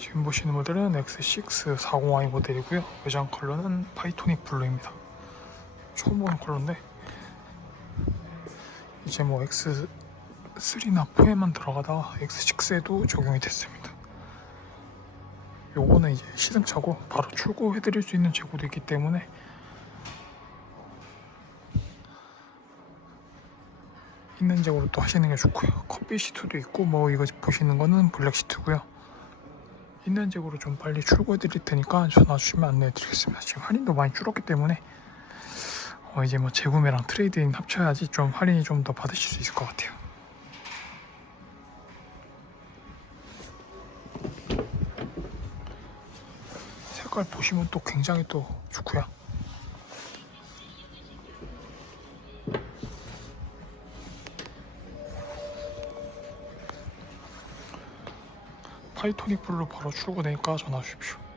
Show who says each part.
Speaker 1: 지금 보시는 모델은 X6 40i 모델이고요. 외장 컬러는 파이토닉 블루입니다. 처음 보는 컬러인데 이제 뭐 X3나 4에만 들어가다가 X6에도 적용이 됐습니다. 요거는 이제 시승차고 바로 출고해드릴 수 있는 재고도 있기 때문에 있는 재고로 또 하시는 게 좋고요. 커피 시트도 있고 뭐 이거 보시는 거는 블랙 시트고요. 있는 재고로 좀 빨리 출고해 드릴 테니까 전화 주시면 안내해 드리겠습니다. 지금 할인도 많이 줄었기 때문에 어 이제 뭐 재구매랑 트레이드인 합쳐야지 좀 할인이 좀 더 받으실 수 있을 것 같아요. 색깔 보시면 또 굉장히 또 좋고요. 파이토닉 블루 바로 출고되니까 전화 주십시오.